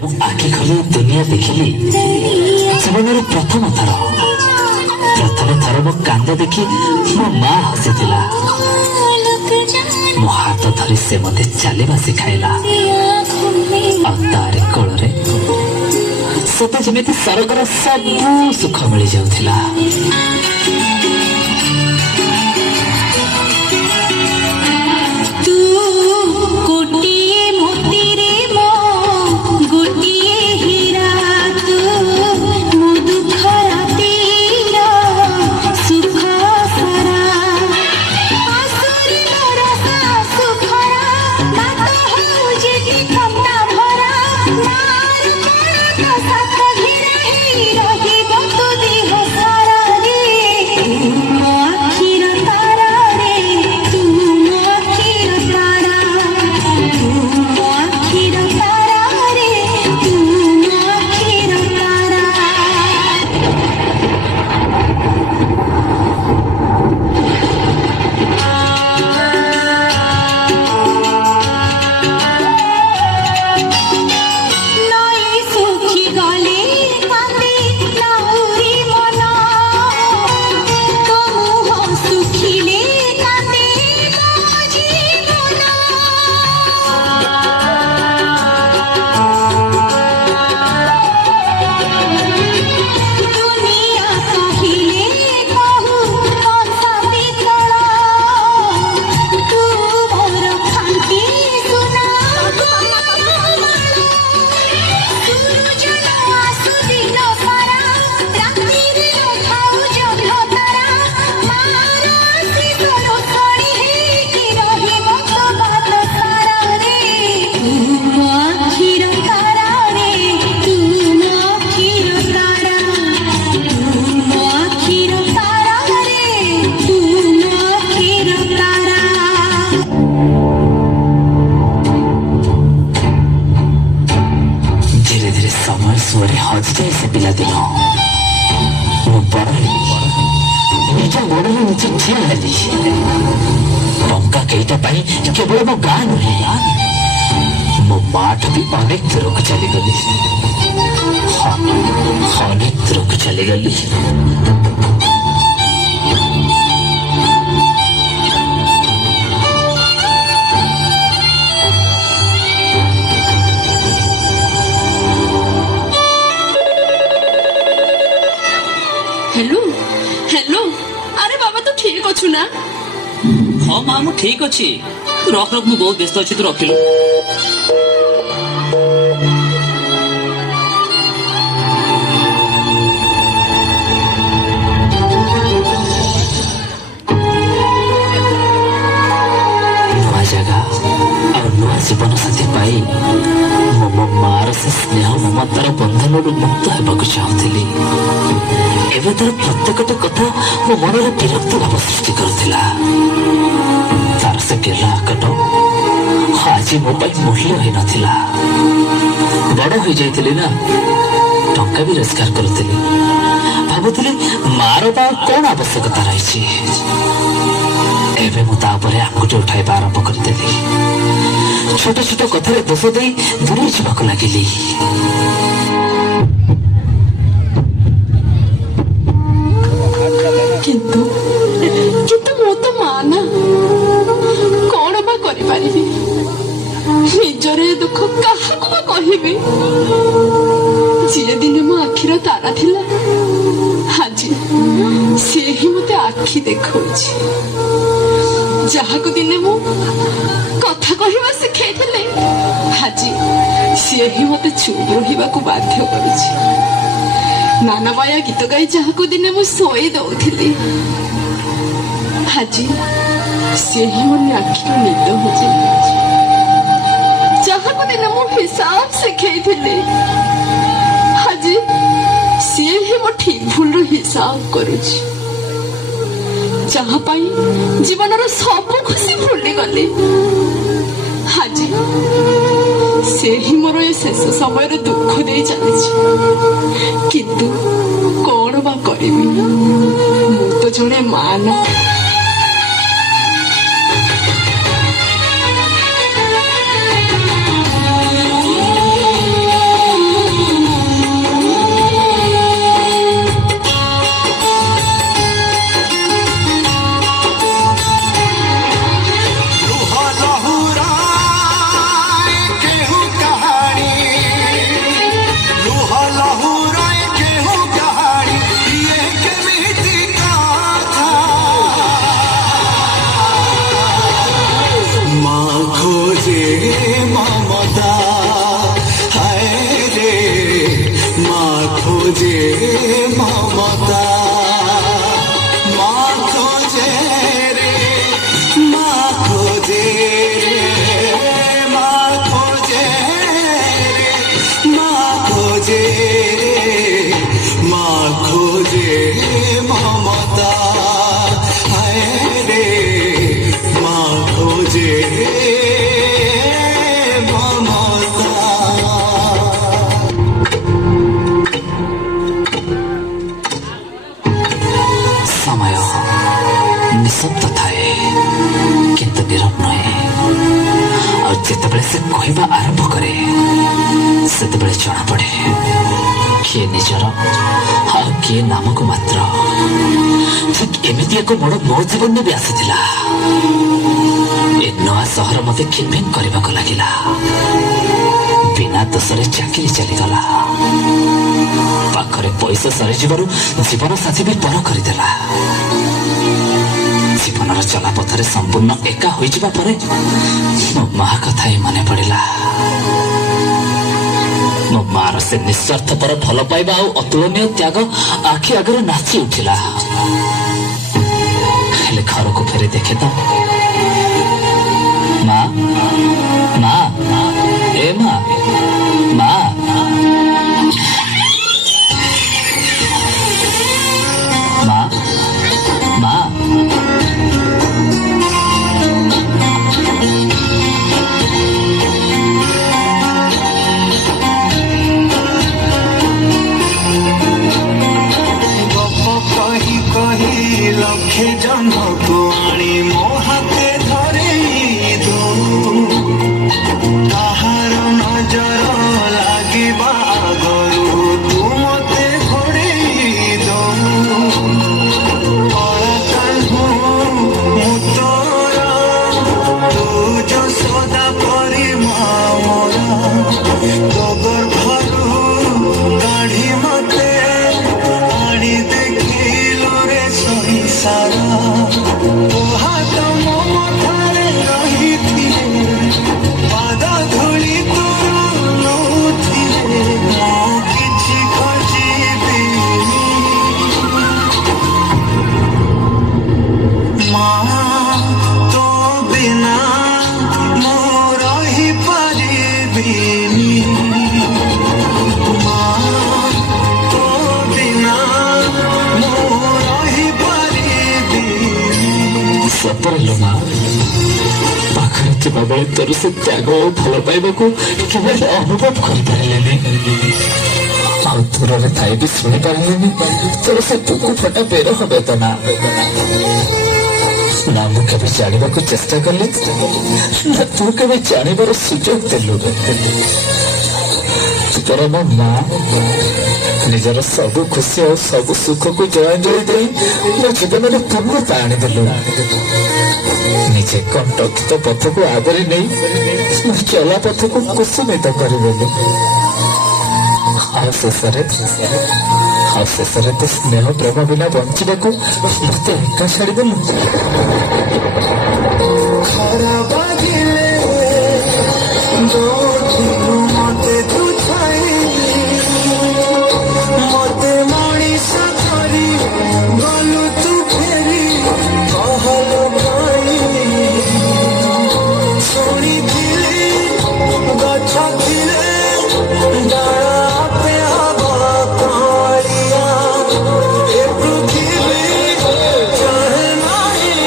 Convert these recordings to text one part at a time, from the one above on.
आखि खोली दुनिया देखिली जीवन प्रथम थर मो कांद देखी मो माँ हसी मो हाथ धरी से मते चलवा सिखाइला तारी कोल सते जमी सरगर सब सुख मिल जाउथिला। हज जाए से पिला दिन निज गोड़ में निज ठिया हेली टंका कईटा केवल मो गाँ नुहे मो माठ भी अनेक दूर को चलीगली अनेक दूर को चलीगली। हेलो हेलो अरे बाबा तू ठीक अच्छु ना? हाँ माँ मु ठीक अच्छी तू रख रख मु बहुत व्यस्त अच्छी तू रखिलु। नुआ जगह और नुआ जीवन साथी पाई मो मार से स्नेह ममतार बंधन मुक्त होगा चाहूली। एवं तार प्रत्येकटा कथा मो मन में विरक्ति भाव सृष्टि करुला। तार से गेला आकट आज मो मूल्य हो नाला बड़ हो जाइली ना टंका भी रोजगार करुली भावुली मार तो कौन आवश्यकता रही एवं मुझे आंगुठी उठाइबा आरंभ करदेली छोट छोट कथार दोष दे दूरे जावाक लगिली। किंतु किंतु मो तो मां ना कौन बा करि पारिबी निजरे दुख काहाको बा कहिबी जे दिन मो आखिर तारा थिला आज से ही मते आखि देखौछि जहाको दिने मो कथा कहिबा सिखैथिले आज से ही मते चुप रहिबाकू बाध्य करूछि। नाना माया गीत गाई जहाको दिने मु सोई दौथिली आज से ही मन आखिर निद हो जाए जहाको दिने मु हिसाब सिखैथिली आज से ही मो ठीक भूल रो हिसाब करूछि जहा पाई जीवन रो सब खुशी भूली गली आज से ही मोर ए शेष समय दुख दे चली किंतु कौन बा करी मु तो जड़े मां ना। খোঁজে মমতা মা খোঁজে রে মা খোঁজে মা খোঁজে মা খোঁজে মা খোঁজে মমতা হায় রে মা খোঁজে মমতা ସମୟ ନିଶବ୍ଦ ଥାଏ କିନ୍ତୁ ନିରବ ନୁହେଁ। ଆଉ ଯେତେବେଳେ ସେ କହିବା ଆରମ୍ଭ କରେ ସେତେବେଳେ ଜଣାପଡେ କିଏ ନିଜର ଆଉ କିଏ ନାମକୁ ମାତ୍ର। ଠିକ୍ ଏମିତି ଏକ ମୋଡ଼ ମୋ ଜୀବନରେ ବି ଆସିଥିଲା। ଏ ନୂଆ ସହର ମତେ ଖିନଭିନ କରିବାକୁ ଲାଗିଲା। ବିନା ଦୋଷରେ ଚାକିରି ଚାଲିଗଲା। ପାଖରେ ପଇସା ସରିଯିବାରୁ ଜୀବନ ସାଥୀ ବି ପର କରିଦେଲା। ଜୀବନର ଚଲାପଥରେ ସମ୍ପୂର୍ଣ୍ଣ ଏକା ହୋଇଯିବା ପରେ ମୋ ମା କଥା ହିଁ ମନେ ପଡ଼ିଲା। ମୋ ମାର ସେ ନିଃସ୍ୱାର୍ଥପର ଭଲ ପାଇବା ଆଉ ଅତୁଳନୀୟ ତ୍ୟାଗ ଆଖି ଆଗରେ ନାଚି ଉଠିଲା। ହେଲେ ଘରକୁ ଫେରି ଦେଖେ ତ ମା ମା ଏ ମା ମା ମା ମା কহি কহি লক্ষে জন্মকু আনি মো হাতে ধরে কাহার নজর লাগিবা আগরু তু মতে ঘোড়েই কলা কাহ্নু মু তোর তু যশোদা পরি মা মোরা তো গর্ভরু কাঢ়ি মতে আনি দেখিলু রে সংসার তো হাত মো মথারে রহিথিলে পাদ ধূলি তোর নଉଥିଲେ মো କିଛି ଖୋଜିବି মা তো বিনা ମୁଁ ରହିପାରିବିନି মা তো ବିନା ମୁଁ ରହିପାରିବିନି ସତରେ ଲୋ ମା ପାଖରେ ଥିବାବେଳେ ତୋର ସେ ତ୍ୟାଗ ଓ ଭଲ ପାଇବାକୁ କେବେ ଅନୁଭବ କରିପାରିଲେନି। ଆଉ ଦୂରରେ ଥାଇ ବି ଶୁଣିପାରିଲେନି ତୋର ସେ ବୁକୁ ଫଟା ବିରହ ବେଦନା। ନା ମୁଁ କେବେ ଜାଣିବାକୁ ଚେଷ୍ଟା କଲି ନା ତୁ କେବେ ଜାଣିବାର ସୁଯୋଗ ଦେଲୁ। ତୋର ମୋ ମା ନିଜର ସବୁ ଖୁସି ଆଉ ସବୁ ସୁଖକୁ ଜଳାଞ୍ଜଳି ଦେଇ ମୋ ଜୀବନରେ ପୂର୍ଣ୍ଣତା ଆଣିଦେଲୁ। ନିଜେ କଣ୍ଟକିତ ପଥକୁ ଆଦରି ନେଇ ମୋ ଚଲା ପଥକୁ କୁସୁମିତ କରିଦେଲୁ। ଆଉ ଶେଷରେ ତ ସ୍ନେହ ପ୍ରେମ ବିନା ବଞ୍ଚିବାକୁ ମତେ ଏକା ଛାଡ଼ିଦେଲୁ। ଖରା ବାଜିଲେ ଯୋଉଠିକୁ ମତେ ତୁ ଛାଇଲି ମତେ ମଣିଷ କରି ଗଲୁ ତୁ ଫେରି କହଲ ଭାଇ ଶୁଣିଥିଲି ଗଛ ଥିଲେ ଡାଳ ଆପେ ହବ କଅଁଳିଆ ଏ ପୃଥିବୀ ଚାହେଁ ନାହିଁ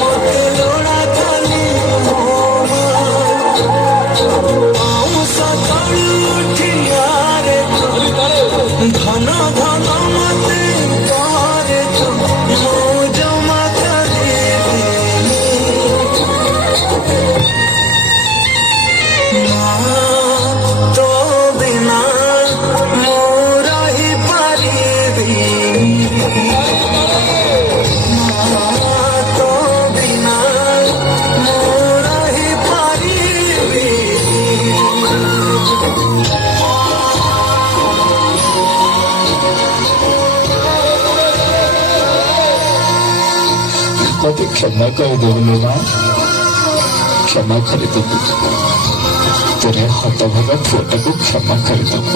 ମତେ ଲୋଡ଼ା ଖାଲି ମୋ ପାଉଁଶ ତଳୁ ଉଠିଆରେ ଧନ ଧନ ମତେ କରେ ମୁଁ ଜମା କରିବିନି ମା ତୋ ବିନା ମୁଁ ରହିପାରିବିନି ମା ତୋ ବିନା ମୁଁ ରହିପାରିବିନି ମତେ କ୍ଷମା କରିଦେବୁ ମା, କ୍ଷମା କରିଦେବୁ। ତୋର ହତଭାଗା ପୁଅଟାକୁ କ୍ଷମା କରିଦେବୁ।